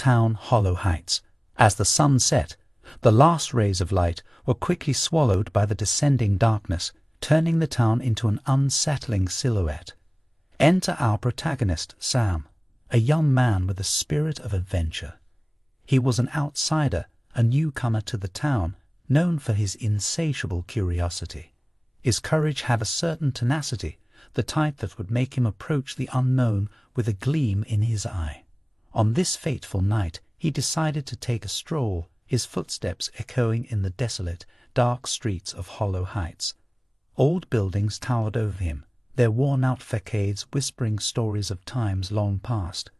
town hollow heights. As the sun set, the last rays of light were quickly swallowed by the descending darkness, turning the town into an unsettling silhouette. Enter our protagonist, Sam, a young man with a spirit of adventure. He was an outsider, a newcomer to the town, known for his insatiable curiosity. His courage had a certain tenacity, the type that would make him approach the unknown with a gleam in his eye. On this fateful night he decided to take a stroll, his footsteps echoing in the desolate, dark streets of Hollow Heights. Old buildings towered over him, their worn-out facades whispering stories of times long past.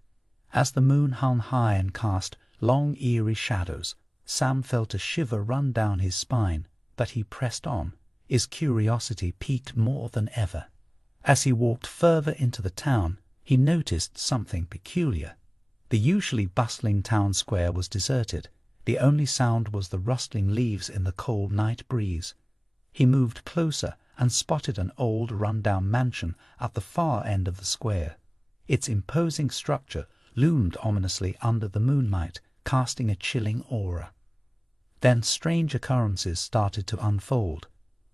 As the moon hung high and cast long eerie shadows, Sam felt a shiver run down his spine, but he pressed on, his curiosity piqued more than ever. As he walked further into the town, he noticed something peculiar. The usually bustling town square was deserted. The only sound was the rustling leaves in the cold night breeze. He moved closer and spotted an old run-down mansion at the far end of the square. Its imposing structure loomed ominously under the moonlight, casting a chilling aura. Then strange occurrences started to unfold.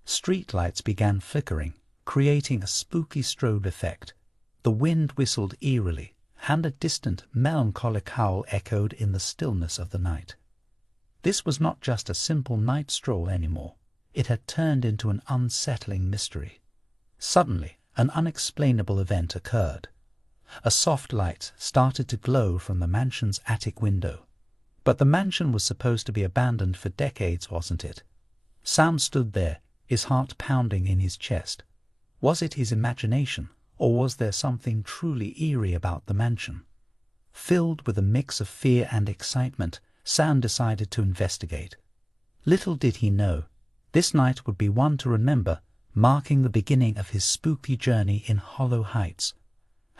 Street lights began flickering, creating a spooky strobe effect. The wind whistled eerily, and a distant, melancholic howl echoed in the stillness of the night. This was not just a simple night stroll anymore. It had turned into an unsettling mystery. Suddenly, an unexplainable event occurred. A soft light started to glow from the mansion's attic window. But the mansion was supposed to be abandoned for decades, wasn't it? Sam stood there, his heart pounding in his chest. Was it his imagination, or was there something truly eerie about the mansion? Filled with a mix of fear and excitement, Sam decided to investigate. Little did he know, this night would be one to remember, marking the beginning of his spooky journey in Hollow Heights.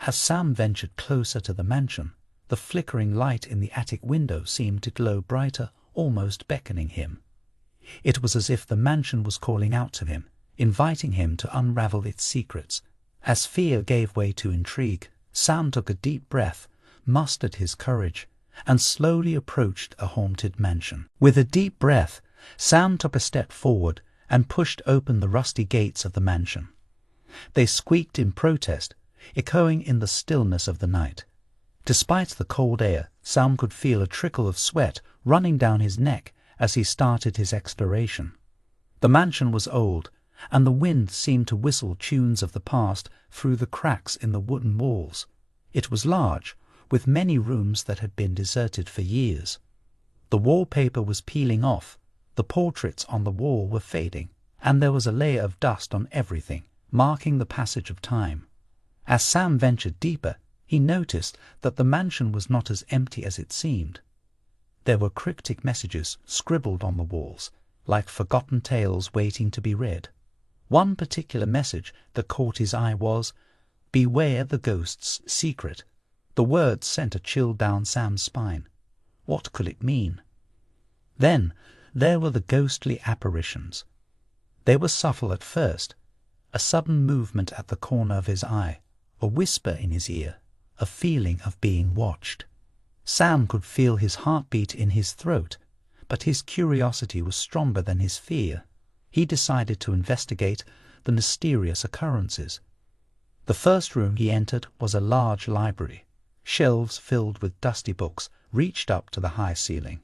As Sam ventured closer to the mansion, the flickering light in the attic window seemed to glow brighter, almost beckoning him. It was as if the mansion was calling out to him, inviting him to unravel its secrets. As fear gave way to intrigue, Sam took a deep breath, mustered his courage, and slowly approached a haunted mansion. With a deep breath, Sam took a step forward and pushed open the rusty gates of the mansion. They squeaked in protest, echoing in the stillness of the night. Despite the cold air, Sam could feel a trickle of sweat running down his neck as he started his exploration. The mansion was old, and the wind seemed to whistle tunes of the past through the cracks in the wooden walls. It was large, with many rooms that had been deserted for years. The wallpaper was peeling off, the portraits on the wall were fading, and there was a layer of dust on everything, marking the passage of time. As Sam ventured deeper, he noticed that the mansion was not as empty as it seemed. There were cryptic messages scribbled on the walls, like forgotten tales waiting to be read. One particular message that caught his eye was, "Beware the ghost's secret." The words sent a chill down Sam's spine. What could it mean? Then there were the ghostly apparitions. They were subtle at first, a sudden movement at the corner of his eye, a whisper in his ear, a feeling of being watched. Sam could feel his heartbeat in his throat, but his curiosity was stronger than his fear. He decided to investigate the mysterious occurrences. The first room he entered was a large library. Shelves filled with dusty books reached up to the high ceiling.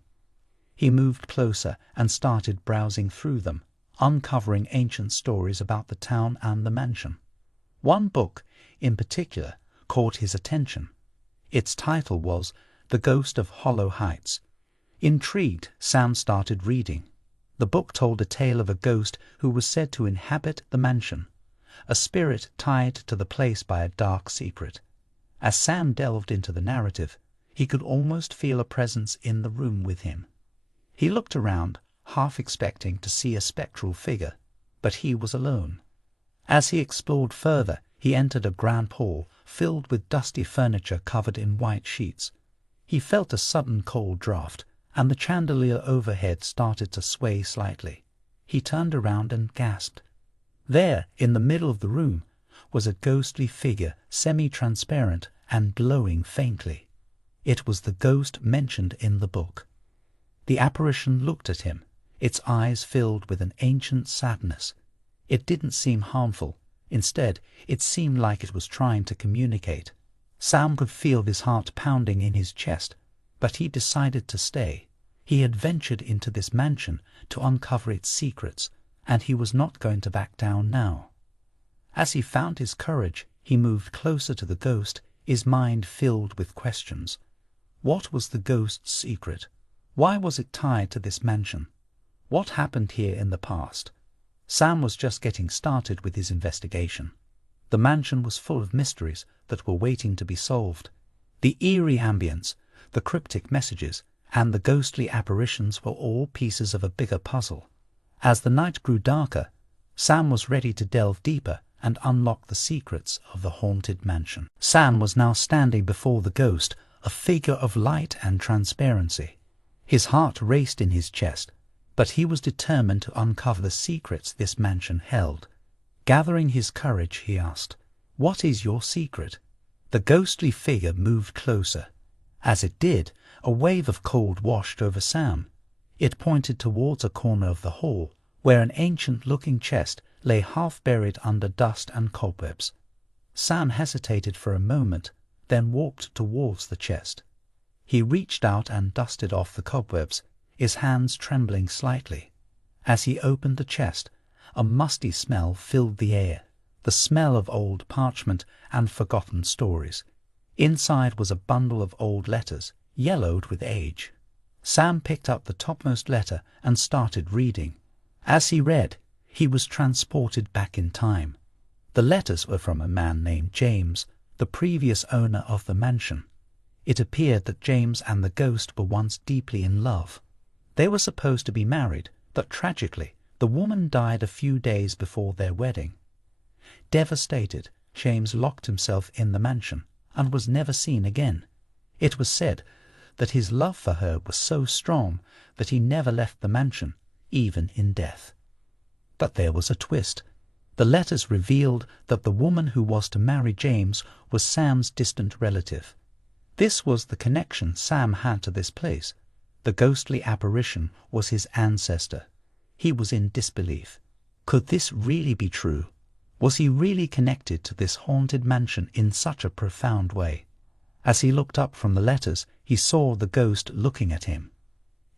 He moved closer and started browsing through them, uncovering ancient stories about the town and the mansion. One book, in particular, caught his attention. Its title was The Ghost of Hollow Heights. Intrigued, Sam started reading. The book told a tale of a ghost who was said to inhabit the mansion, a spirit tied to the place by a dark secret. As Sam delved into the narrative, he could almost feel a presence in the room with him. He looked around, half expecting to see a spectral figure, but he was alone. As he explored further, he entered a grand hall filled with dusty furniture covered in white sheets. He felt a sudden cold draught, and the chandelier overhead started to sway slightly. He turned around and gasped. There, in the middle of the room, was a ghostly figure, semi-transparent and glowing faintly. It was the ghost mentioned in the book. The apparition looked at him, its eyes filled with an ancient sadness. It didn't seem harmful. Instead, it seemed like it was trying to communicate. Sam could feel his heart pounding in his chest, but he decided to stay. He had ventured into this mansion to uncover its secrets, and he was not going to back down now. As he found his courage, he moved closer to the ghost, his mind filled with questions. What was the ghost's secret? Why was it tied to this mansion? What happened here in the past? Sam was just getting started with his investigation. The mansion was full of mysteries that were waiting to be solved. The eerie ambience, the cryptic messages, and the ghostly apparitions were all pieces of a bigger puzzle. As the night grew darker, Sam was ready to delve deeper and unlock the secrets of the haunted mansion. Sam was now standing before the ghost, a figure of light and transparency. His heart raced in his chest, but he was determined to uncover the secrets this mansion held. Gathering his courage, he asked, "What is your secret?" The ghostly figure moved closer. As it did, a wave of cold washed over Sam. It pointed towards a corner of the hall, where an ancient-looking chest lay half-buried under dust and cobwebs. Sam hesitated for a moment, then walked towards the chest. He reached out and dusted off the cobwebs, his hands trembling slightly. As he opened the chest, a musty smell filled the air, the smell of old parchment and forgotten stories. Inside was a bundle of old letters, yellowed with age. Sam picked up the topmost letter and started reading. As he read, he was transported back in time. The letters were from a man named James, the previous owner of the mansion. It appeared that James and the ghost were once deeply in love. They were supposed to be married, but tragically, the woman died a few days before their wedding. Devastated, James locked himself in the mansion and was never seen again. It was said that his love for her was so strong that he never left the mansion, even in death. But there was a twist. The letters revealed that the woman who was to marry James was Sam's distant relative. This was the connection Sam had to this place. The ghostly apparition was his ancestor. He was in disbelief. Could this really be true? Was he really connected to this haunted mansion in such a profound way? As he looked up from the letters, he saw the ghost looking at him.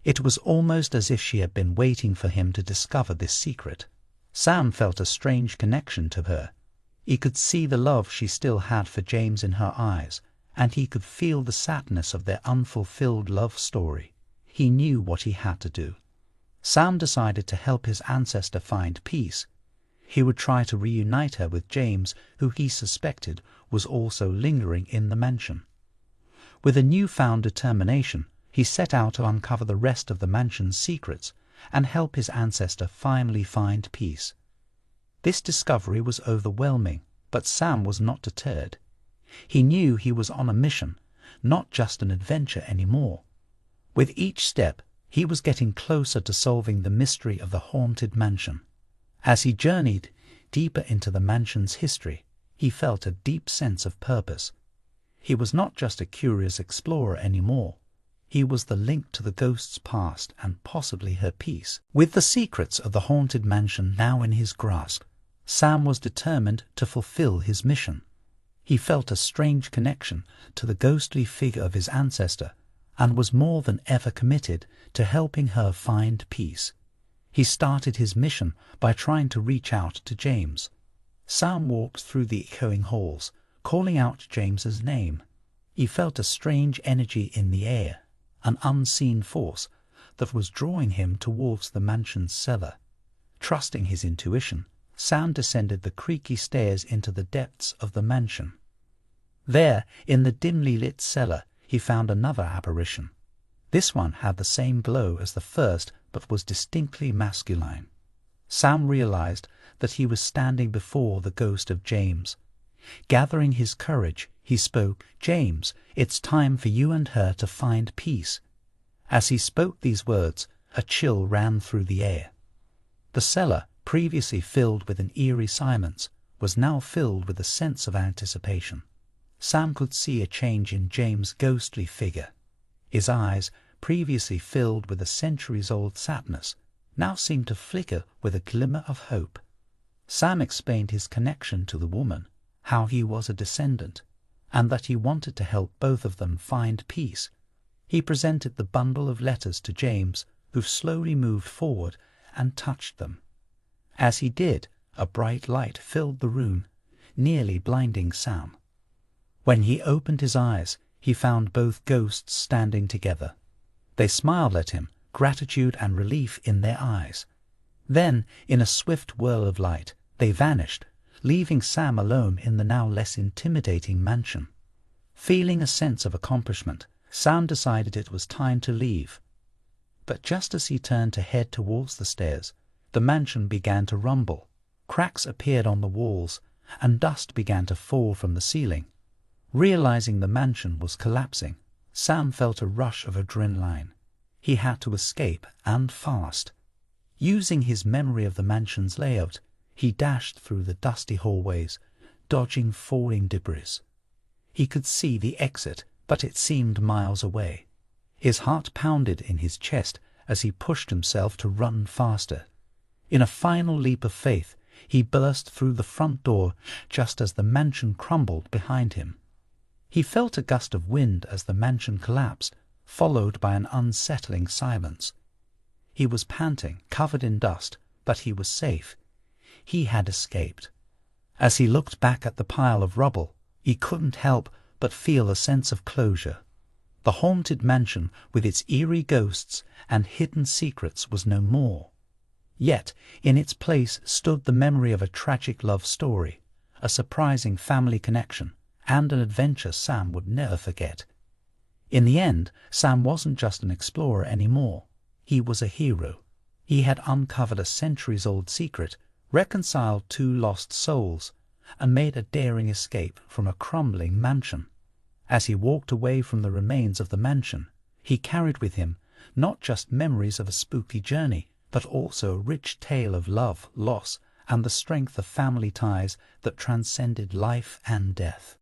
It was almost as if she had been waiting for him to discover this secret. Sam felt a strange connection to her. He could see the love she still had for James in her eyes, and he could feel the sadness of their unfulfilled love story. He knew what he had to do. Sam decided to help his ancestor find peace. He would try to reunite her with James, who he suspected was also lingering in the mansion. With a newfound determination, he set out to uncover the rest of the mansion's secrets and help his ancestor finally find peace. This discovery was overwhelming, but Sam was not deterred. He knew he was on a mission, not just an adventure anymore. With each step, he was getting closer to solving the mystery of the haunted mansion. As he journeyed deeper into the mansion's history, he felt a deep sense of purpose. He was not just a curious explorer anymore. He was the link to the ghost's past and possibly her peace. With the secrets of the haunted mansion now in his grasp, Sam was determined to fulfill his mission. He felt a strange connection to the ghostly figure of his ancestor and was more than ever committed to helping her find peace. He started his mission by trying to reach out to James. Sam walked through the echoing halls, calling out James's name. He felt a strange energy in the air, an unseen force that was drawing him towards the mansion's cellar. Trusting his intuition, Sam descended the creaky stairs into the depths of the mansion. There, in the dimly lit cellar, he found another apparition. This one had the same glow as the first, but was distinctly masculine. Sam realized that he was standing before the ghost of James. Gathering his courage, he spoke, "James, it's time for you and her to find peace." As he spoke these words, a chill ran through the air. The cellar, previously filled with an eerie silence, was now filled with a sense of anticipation. Sam could see a change in James' ghostly figure. His eyes, previously filled with a centuries-old sadness, now seemed to flicker with a glimmer of hope. Sam explained his connection to the woman, how he was a descendant, and that he wanted to help both of them find peace. He presented the bundle of letters to James, who slowly moved forward and touched them. As he did, a bright light filled the room, nearly blinding Sam. When he opened his eyes, he found both ghosts standing together. They smiled at him, gratitude and relief in their eyes. Then, in a swift whirl of light, they vanished, leaving Sam alone in the now less intimidating mansion. Feeling a sense of accomplishment, Sam decided it was time to leave. But just as he turned to head towards the stairs, the mansion began to rumble. Cracks appeared on the walls, and dust began to fall from the ceiling. Realizing the mansion was collapsing, Sam felt a rush of adrenaline. He had to escape, and fast. Using his memory of the mansion's layout, he dashed through the dusty hallways, dodging falling debris. He could see the exit, but it seemed miles away. His heart pounded in his chest as he pushed himself to run faster. In a final leap of faith, he burst through the front door just as the mansion crumbled behind him. He felt a gust of wind as the mansion collapsed, followed by an unsettling silence. He was panting, covered in dust, but he was safe. He had escaped. As he looked back at the pile of rubble, he couldn't help but feel a sense of closure. The haunted mansion with its eerie ghosts and hidden secrets was no more. Yet in its place stood the memory of a tragic love story, a surprising family connection, and an adventure Sam would never forget. In the end, Sam wasn't just an explorer anymore. He was a hero. He had uncovered a centuries-old secret, reconciled two lost souls, and made a daring escape from a crumbling mansion. As he walked away from the remains of the mansion, he carried with him not just memories of a spooky journey, but also a rich tale of love, loss, and the strength of family ties that transcended life and death.